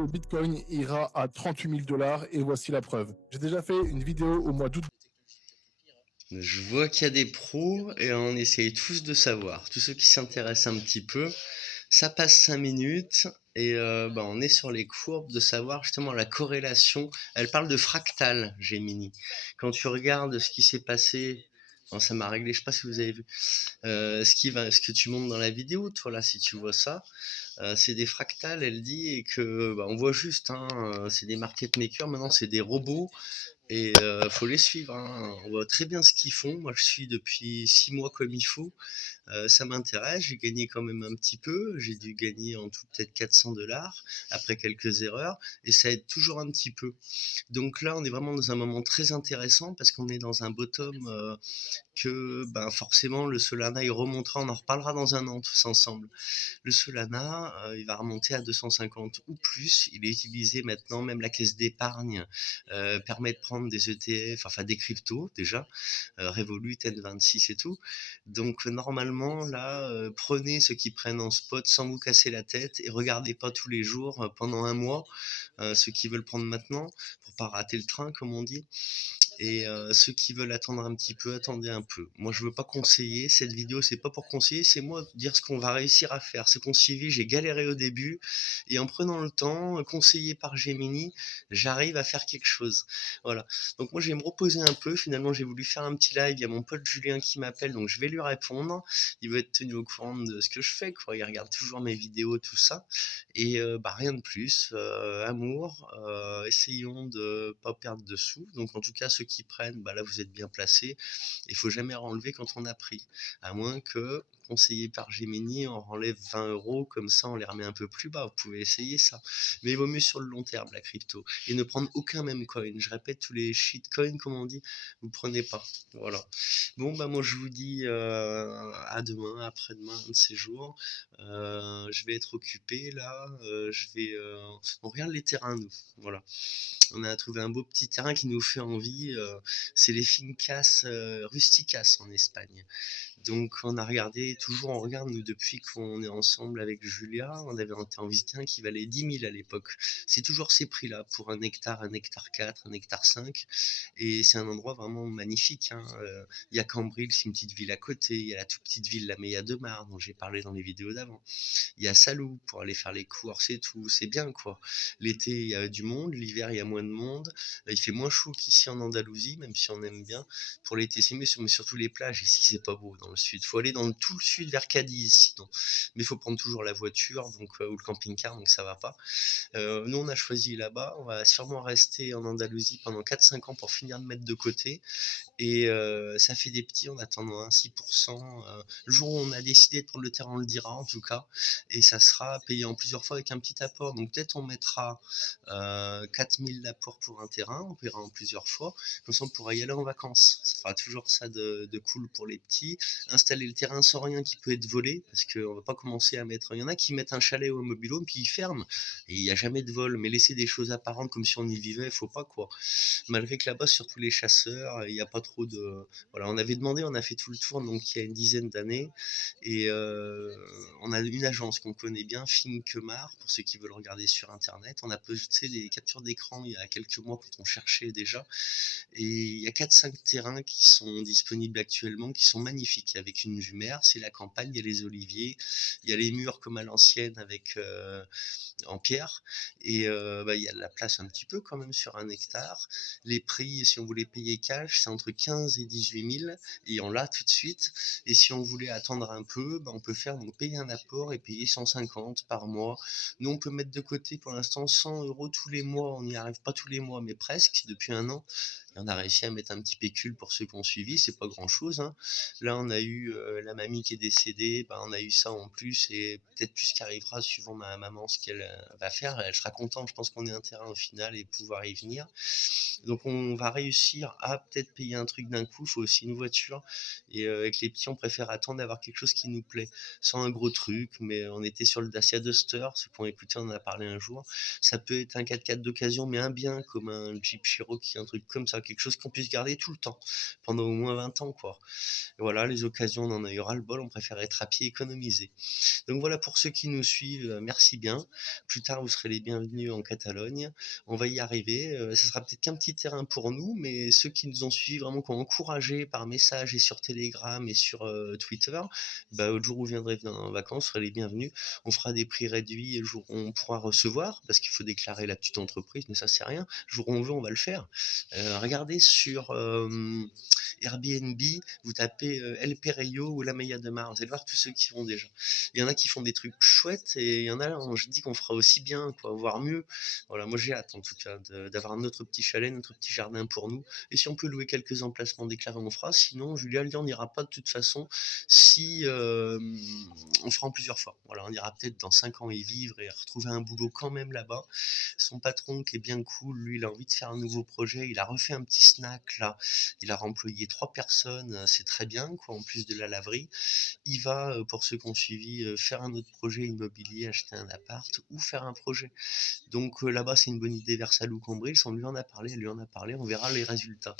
le Bitcoin ira à 38 000 $ et voici la preuve. J'ai déjà fait une vidéo au mois d'août. Je vois qu'il y a des pros et on essaye tous de savoir. Tous ceux qui s'intéressent un petit peu, ça passe 5 minutes et on est sur les courbes de savoir justement la corrélation. Elle parle de fractal, Gemini. Quand tu regardes ce qui s'est passé, bon, ça m'a réglé, je sais pas si vous avez vu, ce que tu montres dans la vidéo, toi là, si tu vois ça, c'est des fractales, elle dit, et que on voit juste, hein, c'est des market makers, maintenant c'est des robots et faut les suivre, hein. On voit très bien ce qu'ils font. Moi, je suis depuis 6 mois comme il faut. Ça m'intéresse. J'ai gagné quand même un petit peu. J'ai dû gagner en tout peut-être 400 $ après quelques erreurs, et ça aide toujours un petit peu. Donc là, on est vraiment dans un moment très intéressant parce qu'on est dans un bottom que forcément le Solana il remontera. On en reparlera dans un an tous ensemble. Le Solana, il va remonter à 250 ou plus. Il est utilisé maintenant, même la caisse d'épargne permet de prendre des ETF, enfin des cryptos déjà, Revolut, N26 et tout. Donc normalement, là, prenez ceux qui prennent en spot sans vous casser la tête et regardez pas tous les jours pendant un mois, ceux qui veulent prendre maintenant pour pas rater le train, comme on dit. Et ceux qui veulent attendre un petit peu, attendez un peu. Moi, je veux pas conseiller. Cette vidéo, c'est pas pour conseiller, c'est moi dire ce qu'on va réussir à faire. C'est qu'on suivi, j'ai galéré au début, et en prenant le temps, conseillé par Gemini, j'arrive à faire quelque chose. Voilà. Donc moi, je vais me reposer un peu. Finalement, j'ai voulu faire un petit live. Il y a mon pote Julien qui m'appelle, donc je vais lui répondre. Il veut être tenu au courant de ce que je fais, quoi. Il regarde toujours mes vidéos, tout ça. Et rien de plus. Amour. Essayons de pas perdre de sous. Donc en tout cas, ceux qui prennent, là vous êtes bien placés. Il faut jamais enlever quand on a pris, à moins que, conseillé par Gemini, on enlève 20 €, comme ça on les remet un peu plus bas. Vous pouvez essayer ça, mais il vaut mieux sur le long terme la crypto, et ne prendre aucun même coin. Je répète, tous les shitcoins comme on dit, vous prenez pas. Voilà. Bon, moi je vous dis à demain, après-demain, un de ces jours. Je vais être occupé là. On regarde les terrains, nous. Voilà. On a trouvé un beau petit terrain qui nous fait envie. C'est les fincas rusticas en Espagne. Donc on a regardé, toujours on regarde nous depuis qu'on est ensemble avec Julia. On avait été en visiter un qui valait 10 000 à l'époque. C'est toujours ces prix-là pour un hectare 4, un hectare 5. Et c'est un endroit vraiment magnifique, hein. Il y a Cambril, c'est une petite ville à côté. Il y a la toute petite ville, la Meilla de Mar, dont j'ai parlé dans les vidéos d'avant. Il y a Salou pour aller faire les courses et tout. C'est bien, quoi. L'été, il y a du monde. L'hiver, il y a moins de monde. Il fait moins chaud qu'ici en Andalousie, même si on aime bien. Pour l'été, c'est mieux, mais surtout les plages. Ici, c'est pas beau dans le sud. Faut aller dans tout le sud vers Cadiz, sinon. Mais il faut prendre toujours la voiture, donc ou le camping-car, donc ça va pas. Nous, on a choisi là-bas. On va sûrement rester en Andalousie pendant 4-5 ans pour finir de mettre de côté. Et ça fait des petits en attendant, hein, 6%. Le jour où on a décidé de prendre le terrain, on le dira en tout cas. Et ça sera payé en plusieurs fois avec un petit apport. Donc peut-être on mettra 4000 d'apport pour un terrain, on paiera en plusieurs fois. Comme ça, on pourra y aller en vacances. Ça fera toujours ça de cool pour les petits. Installer le terrain sans rien qui peut être volé, parce qu'on va pas commencer à mettre. Il y en a qui mettent un chalet au mobil-home, puis ils ferment. Et il n'y a jamais de vol. Mais laisser des choses apparentes comme si on y vivait, faut pas, quoi. Malgré que là-bas, surtout les chasseurs, il n'y a pas trop de. Voilà, on avait demandé, on a fait tout le tour, donc il y a une dizaine d'années. Et on a une agence qu'on connaît bien, Finkemar, pour ceux qui veulent regarder sur Internet. On a posté des captures d'écran il y a quelques mois quand on cherchait déjà. Et il y a 4-5 terrains qui sont disponibles actuellement, qui sont magnifiques, avec une vue mer. C'est la campagne, il y a les oliviers, il y a les murs comme à l'ancienne avec en pierre. Et il y a de la place un petit peu quand même sur un hectare. Les prix, si on voulait payer cash, c'est entre 15 et 18 000, et on l'a tout de suite. Et si on voulait attendre un peu, on peut faire donc payer un apport et payer 150 par mois. Nous, on peut mettre de côté pour l'instant 100 € tous les mois. On n'y arrive pas tous les mois, mais presque depuis un an. Et on a réussi à mettre un petit pécule pour ceux qui ont suivi, c'est pas grand chose, hein. Là, on a eu la mamie qui est décédée, on a eu ça en plus, et peut-être plus qui arrivera suivant ma maman, ce qu'elle va faire. Elle sera contente, je pense qu'on ait un terrain au final et pouvoir y venir. Donc on va réussir à peut-être payer un truc d'un coup. Il faut aussi une voiture, et avec les petits, on préfère attendre d'avoir quelque chose qui nous plaît, sans un gros truc. Mais on était sur le Dacia Duster, ceux qui ont écouté, on en a parlé un jour. Ça peut être un 4x4 d'occasion, mais un bien comme un Jeep Cherokee, un truc comme ça, quelque chose qu'on puisse garder tout le temps, pendant au moins 20 ans, quoi. Et voilà, les occasions, on en a eu ras-le-bol, on préfère être à pied, économiser. Donc voilà, pour ceux qui nous suivent, merci bien. Plus tard, vous serez les bienvenus en Catalogne. On va y arriver. Ça sera peut-être qu'un petit terrain pour nous, mais ceux qui nous ont suivis, vraiment, qui ont encouragé par message et sur Telegram et sur Twitter, bah, au jour où vous viendrez en vacances, vous serez les bienvenus. On fera des prix réduits le jour où on pourra recevoir, parce qu'il faut déclarer la petite entreprise, mais ça, c'est rien. Le jour où on veut, on va le faire. Regardez sur Airbnb, vous tapez El Perello ou La Meilla de Mar, vous allez voir tous ceux qui font déjà. Il y en a qui font des trucs chouettes et il y en a, je dis qu'on fera aussi bien, quoi, voire mieux. Voilà, moi j'ai hâte en tout cas d'avoir notre petit chalet, notre petit jardin pour nous. Et si on peut louer quelques emplacements déclarés, on fera. Sinon, Julia, lui, on n'ira pas de toute façon. Si on fera en plusieurs fois. Voilà, on ira peut-être dans 5 ans y vivre et retrouver un boulot quand même là-bas. Son patron qui est bien cool, lui, il a envie de faire un nouveau projet. Il a refait un petit snack là. Il a remployé 3 personnes, c'est très bien, quoi, en plus de la laverie. Il va, pour ceux qui ont suivi, faire un autre projet immobilier, acheter un appart ou faire un projet. Donc là-bas, c'est une bonne idée vers Salou-Cambrils. On lui en a parlé, elle lui en a parlé, on verra les résultats.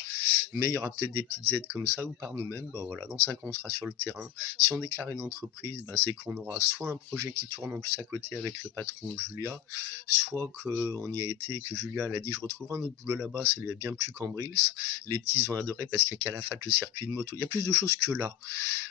Mais il y aura peut-être des petites aides comme ça ou par nous-mêmes. Bah voilà, dans 5 ans, on sera sur le terrain. Si on déclare une entreprise, bah, c'est qu'on aura soit un projet qui tourne en plus à côté avec le patron Julia, soit qu'on y a été et que Julia elle a dit je retrouverai un autre boulot là-bas, ça lui a bien plu Cambrils. Les petits ont adoré parce qu'il y a Calafat, le circuit de moto. Il y a plus de choses que là.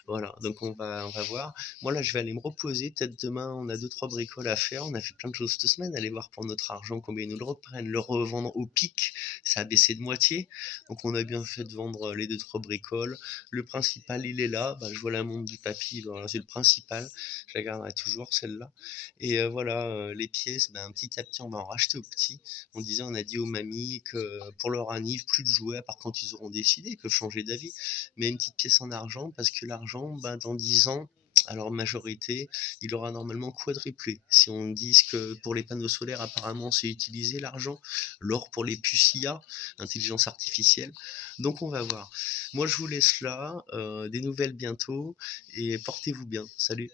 Voilà, donc on va voir. Moi là, je vais aller me reposer. Peut-être demain, on a 2-3 bricoles à faire. On a fait plein de choses cette semaine. Aller voir pour notre argent combien ils nous le reprennent. Le revendre au pic, ça a baissé de moitié. Donc on a bien fait de vendre les 2-3 bricoles. Le principal, il est là. Bah, je vois la montre du papy. Voilà, c'est le principal. Je la garderai toujours celle-là. Et voilà, les pièces, ben, petit à petit, on va en racheter aux petits. On a dit aux mamies que pour leur anniv, plus de jouets, à part quand ils auront décidé, ils peuvent changer d'avis, mais une petite pièce en argent, parce que l'argent, ben, dans 10 ans, alors majorité, il aura normalement quadruplé. Si on dit que pour les panneaux solaires, apparemment, c'est utilisé l'argent, l'or pour les puces IA, intelligence artificielle. Donc on va voir. Moi, je vous laisse là, des nouvelles bientôt, et portez-vous bien. Salut.